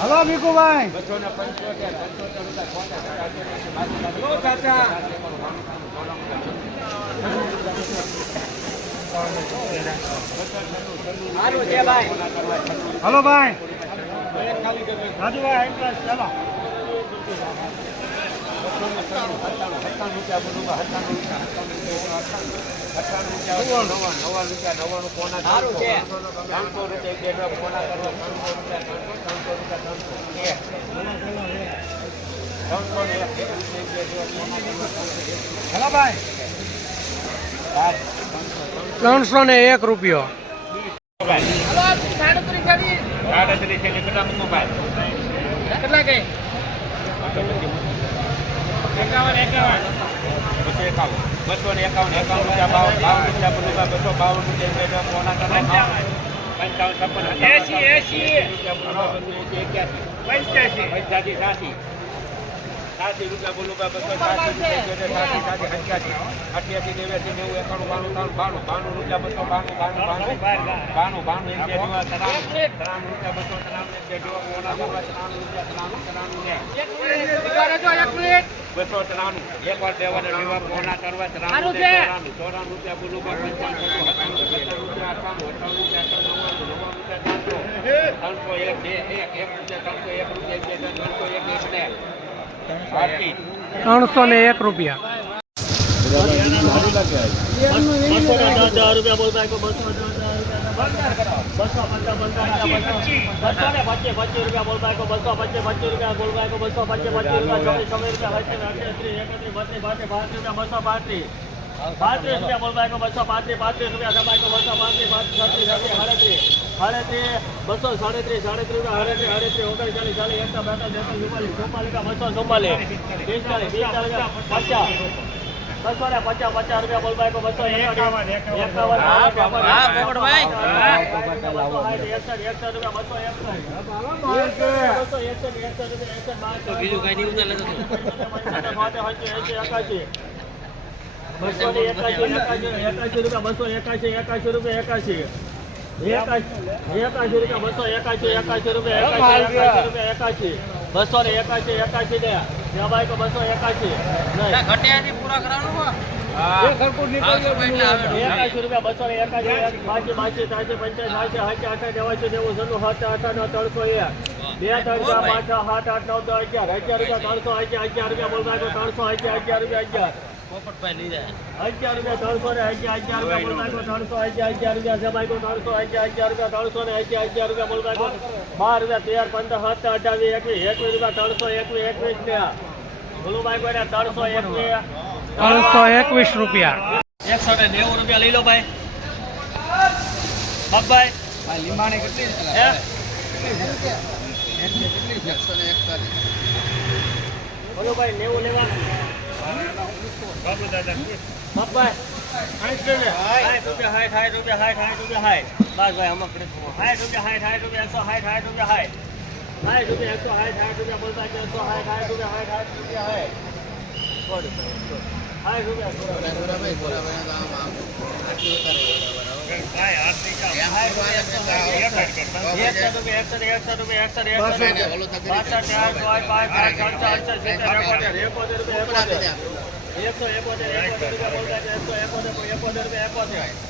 હાલો Bhikhubhai hello ભાઈ. Rajubhai interest ચાલો hello ભાઈ ત્રણસો ને એક રૂપિયો કેટલા કે? બસો ને એકાવન એકાવન રૂપિયા બાવન બાવન રૂપિયા બસો બસો બાવન રૂપિયા પોણા પંચાવન છપ્પન એસી એસી પંચ્યાસી પંચ્યાસી સાસી રૂપિયા બોલું બસો સાસી રૂપિયા સાસી અઠ્યાસી નેવ્યાસી નેવું એકાણું બાણું ત્રણ બાણું બાણું રૂપિયા બસો બાણું બાણું બાણું બાણું બાણું એક બે બસો એક ને બસો ત્રાણું એક વાર લેવા પોણા કરવા ત્રાણું ને ચોરાણું ચોરાણું રૂપિયા બોલું એક પંચાણું સત્તાણું સત્તાણું રૂપિયા અઠાણું રૂપિયા ત્રણસો ત્રણસો એક બે એક એક રૂપિયા ત્રણસો એક રૂપિયા બે ત્રણસો એક એક ને બાકી બસો પચીસ એક રૂપિયા પાંત્રીસ રૂપિયા બોલબાઈ બસો પાંત્રીસ પાંત્રીસ રૂપિયા દબાઈ બસો પાંત્રીસ પાંત્રીસ સાડત્રીસ સાડત્રીસ બસો સાડત્રીસ સાડત્રીસ સાડત્રીસ સાડત્રીસ ઓગણચાલીસ ચાલીસ એકતા બેતાલીસ તેતાલીસ ચુમ્માલીસ ચુમ્માલીસ બસો પિસ્તાલીસ પિસ્તાલીસ પચાસ બસો ને એકાશી બસો ને એકાશી એકાશી એકાશી રૂપિયા બસો એકાશી એકાશી રૂપિયા એકાશી એકાશી રૂપિયા બસો એકાશી એકાશી રૂપિયા એકાશી રૂપિયા એકાશી બસો ને એકાશી એકાશી દે ત્યાં તો બસો એકાશી. ઘટિયાથી પૂરા કરવાનું એકાશી રૂપિયા બસો ને એકાશી બાસી બાસી ત્રાસી પંચાસી સાસી સાસી અઠા નેવાસી નેવું સનું સાત અઠા નવ ત્રણસો એક. બે ત્રણ ચાર પાંચ સાત આઠ નવ દસ અગિયાર. અગિયાર રૂપિયા ત્રણસો અગિયાર અગિયાર રૂપિયા બોલતા ત્રણસો અગિયાર અગિયાર રૂપિયા અગિયાર. પોપટભાઈ લઈ જાય. અગિયાર રૂપિયા ત્રણસો ને અગિયાર અગિયાર રૂપિયા બોલતા ત્રણસો અગિયાર અગિયાર રૂપિયા જમાઈ ત્રણસો અગિયાર અગિયાર રૂપિયા ત્રણસો ને અગિયાર અગિયાર રૂપિયા બોલતા બાર રૂપિયા. તેર પંદર સત્તર અઠાવીસ એકવીસ એકવીસ રૂપિયા ત્રણસો એકવીસ એકવીસ રૂપિયા ભોલુભાઈ કોઈ ત્રણસો એકવીસ. ત્રણસો એકવીસ રૂપિયા. એકસો ને નેવું રૂપિયા લઈ લો ભાઈ. બાપભાઈ. લીમાણી કેટલી હે? બોલો ભાઈ નેવું લેવાનું. બાપભાઈ સાઠ રૂપિયા રૂપિયા સાઠ રૂપિયા સાઠ સાઠ રૂપિયા સાઠ બસ ભાઈ આમાં પડે સાઠ રૂપિયા સાઠ સાઠ રૂપિયા એકસો સાઠ સાઠ રૂપિયા સાઠ સાઠ રૂપિયા એકસો સાઠ સાઠ રૂપિયા બોલતા એકસો સાઠ સાઠ રૂપિયા સાઠ સાઠ રૂપિયા સોરી સાઠ રૂપિયા પોપટને પૂછજો એકોતેર જો એકોતેર કરાવ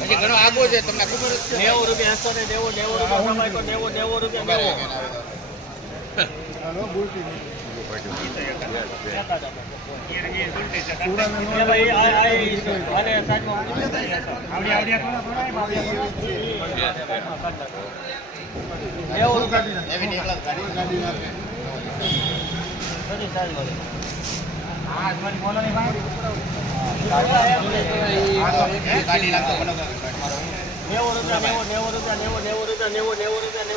હજી ઘણો આગો છે તમને ખબર જ છે. નેવું રૂપિયા એકસો ને નેવું નેવું રૂપિયા કમાઈ તો નેવું નેવું રૂપિયા નેવું નેવું ફૂલ બોલો ને નેવું રૂપિયા. નેવું રૂપિયા નેવું નેવું રૂપિયા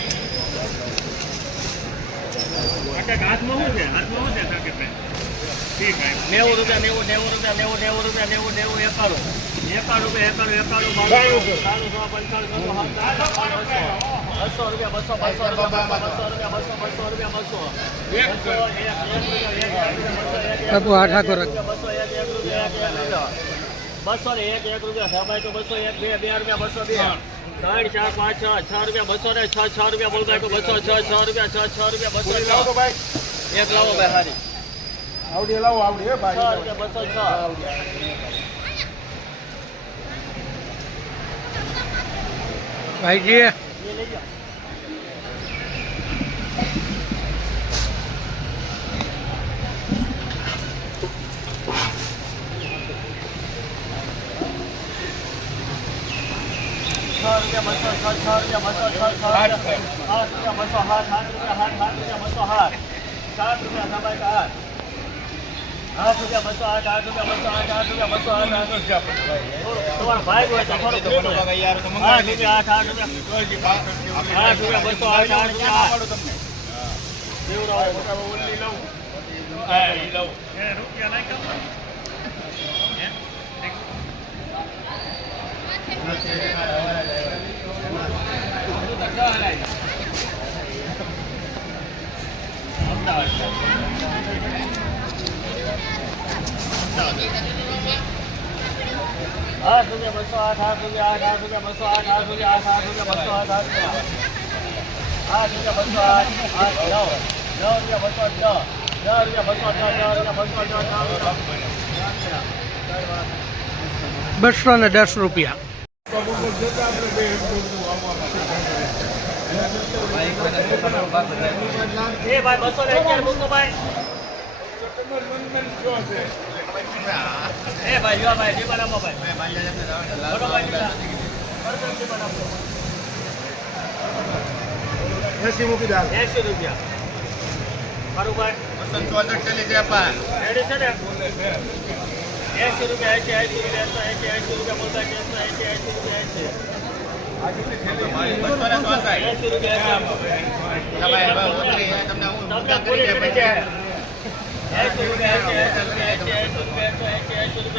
નેવું નેવું રૂપિયા નેવું નેવું નેવું રૂપિયા નેવું છે રૂપિયા નેવું નેવું રૂપિયા નેવું નેવું રૂપિયા નેવું નેવું એકાણું એકાણું રૂપિયા એકાણું એકાણું બાણું ચાલુ સો પંચાણું બસો રૂપિયા બસો બસો રૂપિયા બસો રૂપિયા બસો બસો રૂપિયા બસો એક બસો એક રૂપિયા એક રૂપિયા બસો એક એક બાપુ ઠાકોર બસો એક એક રૂપિયા એક એક રૂપિયા બસો ને એક એક રૂપિયા સભાઈ તો બસો એક બે બે રૂપિયા બસો બે. ત્રણ ચાર પાંચ છ છ રૂપિયા બસો ને છ છ રૂપિયા બોલભાઈ તો બસો છ છ રૂપિયા છ છ રૂપિયા બસો લાવો તો ભાઈ. એક લાવો ભાઈ હારી. આવડી લાવો આવડી હે છ ભાઈ રૂપિયા બસો છ. ભાઈજી એ લઈ જાઓ છ રૂપિયા બસો છ છ રૂપિયા આઠ રૂપિયા બસો હાથ આઠ આઠ આઠ રૂપિયા આઠ આઠ રૂપિયા આઠ આઠ રૂપિયા. દેવરાવ. આઠ રૂપિયા બસો આઠ આઠ રૂપિયા આઠ આઠ રૂપિયા બસો આઠ આઠ રૂપિયા આઠ આઠ રૂપિયા બસો આઠ આઠ આઠ રૂપિયા બસો આઠ આઠ નવ નવ રૂપિયા બસો છ દસ રૂપિયા બસો છ દસ રૂપિયા બસો દસ બસો ને દસ રૂપિયા. એ ભાઈ બસો ને અગિયાર મૂકો ભાઈ. એ ભાઈ જો ભાઈ જે બનાવો ભાઈ. બરો ભાઈ ડીપા. બરો ડીપા બનાવો એસી મૂકી દાલ. એંશી રૂપિયા. મારું ભાઈ રેડી છે ને? એંશી રૂપિયા એંશી એંશી રૂપિયા એંશી એંશી રૂપિયા બોલતા કે એંશી એંશી રૂપિયા એંશી એંશી રૂપિયા એંશી તમને પૂરી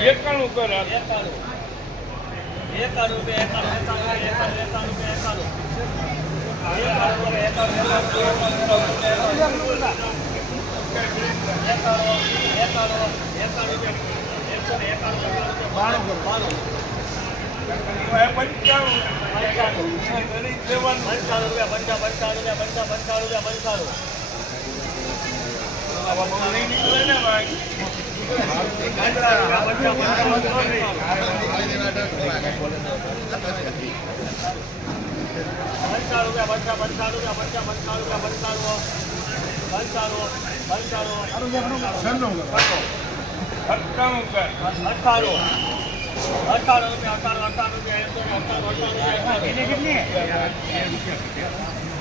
એકાણું કર એકાણું રૂપિયા એકાણું એકાણું પંચાણું રૂપિયા પંચા પંચાણું રૂપિયા પંચા પંચાણું રૂપિયા પંચાણું રૂપિયા પંચાણું પંચા પંચાણું રૂપિયા અઠ્ઠાણું અઠ્ઠાણું રૂપિયા અઠ્ઠાણું અઠ્ઠાણું રૂપિયા.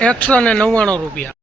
એકસો ને નવ્વાણું રૂપિયા.